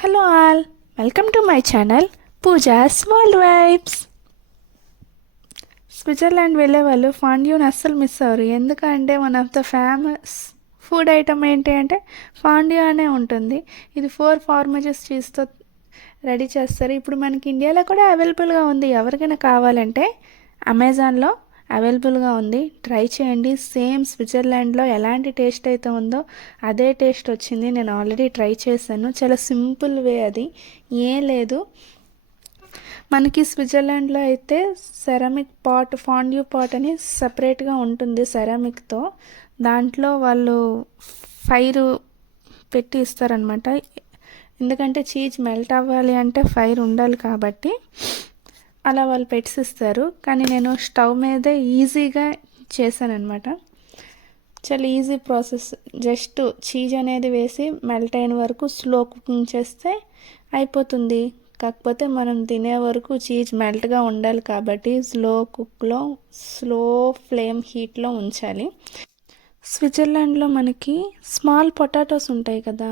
Hello all, welcome to my channel Pooja's World Vibes. Switzerland వెళ్ళే వాళ్ళు ఫాండ్యూని అస్సలు miss అవ్వరు. ఎందుకంటే one of the famous food item ఏంటి అంటే ఫాండ్యూ అనే ఉంటుంది. ఇది 4 ఫార్మేజెస్ చీజ్తో రెడీ చేస్తారు. ఇప్పుడు మనకి ఇండియాలో కూడా అవైలబుల్గా ఉంది. ఎవరికైనా కావాలంటే అమెజాన్లో అవైలబుల్గా ఉంది. ట్రై చేయండి. సేమ్ స్విట్జర్లాండ్లో ఎలాంటి టేస్ట్ అయితే ఉందో అదే టేస్ట్ వచ్చింది. నేను ఆల్రెడీ ట్రై చేశాను. చాలా సింపుల్ వే, అది ఏం లేదు. మనకి స్విట్జర్లాండ్లో అయితే సెరామిక్ పాట్, ఫాండ్యూ పాట్ అని సపరేట్గా ఉంటుంది సెరామిక్తో. దాంట్లో వాళ్ళు ఫైర్ పెట్టి ఇస్తారనమాట. ఎందుకంటే చీజ్ మెల్ట్ అవ్వాలి అంటే ఫైర్ ఉండాలి కాబట్టి అలా వాళ్ళు పెట్టిస్తారు. కానీ నేను స్టవ్ మీదే ఈజీగా చేశానమాట. చాలా ఈజీ ప్రాసెస్. జస్ట్ చీజ్ అనేది వేసి మెల్ట్ అయిన వరకు స్లో కుకింగ్ చేస్తే అయిపోతుంది. కాకపోతే మనం తినే వరకు చీజ్ మెల్ట్గా ఉండాలి కాబట్టి స్లో ఫ్లేమ్ హీట్లో ఉంచాలి. స్విట్జర్లాండ్లో మనకి స్మాల్ పొటాటోస్ ఉంటాయి కదా,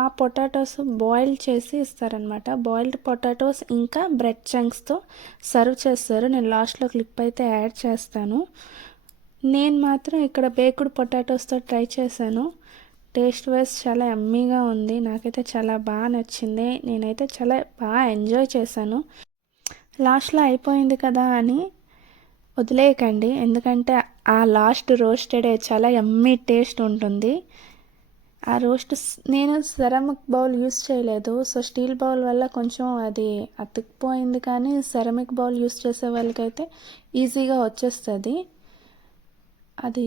ఆ పొటాటోస్ బాయిల్ చేసి ఇస్తారనమాట. బాయిల్డ్ పొటాటోస్ ఇంకా బ్రెడ్ చంక్స్తో సర్వ్ చేస్తారు. నేను లాస్ట్లో క్లిప్ అయితే యాడ్ చేస్తాను. నేను మాత్రం ఇక్కడ బేక్డ్ పొటాటోస్తో ట్రై చేశాను. టేస్ట్ వైజ్ చాలా యమ్మీగా ఉంది. నాకైతే చాలా బాగా నచ్చింది. నేనైతే చాలా బాగా ఎంజాయ్ చేశాను. లాస్ట్లో అయిపోయింది కదా అని వదిలేయకండి, ఎందుకంటే ఆ లాస్ట్ రోస్టెడే చాలా యమ్మీ టేస్ట్ ఉంటుంది. ఆ రోస్ట్ నేను సెరామిక్ బౌల్ యూస్ చేయలేదు, సో స్టీల్ బౌల్ వల్ల కొంచెం అది అతుక్కుపోయింది. కానీ సెరామిక్ బౌల్ యూస్ చేసే వాళ్ళకైతే ఈజీగా వచ్చేస్తుంది. అది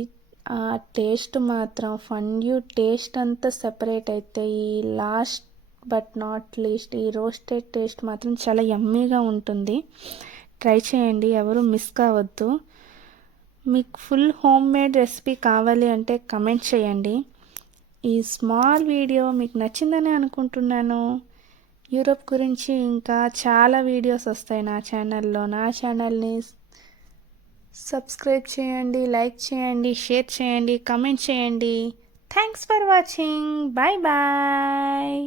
ఆ టేస్ట్ మాత్రం ఫండ్యూ టేస్ట్ అంతా సెపరేట్ అయితే ఈ లాస్ట్ బట్ నాట్ లీస్ట్ ఈ రోస్టెడ్ టేస్ట్ మాత్రం చాలా యమ్మీగా ఉంటుంది. ట్రై చేయండి, ఎవరు మిస్ కావద్దు. మీకు ఫుల్ హోమ్ మేడ్ రెసిపీ కావాలి అంటే కమెంట్ చేయండి. ఈ స్మాల్ వీడియో మీకు నచ్చిందని అనుకుంటున్నాను. యూరోప్ గురించి ఇంకా చాలా వీడియోస్ వస్తాయి నా ఛానల్లో. నా ఛానల్ని సబ్స్క్రైబ్ చేయండి, లైక్ చేయండి, షేర్ చేయండి, కమెంట్ చేయండి. Thanks for watching. Bye bye.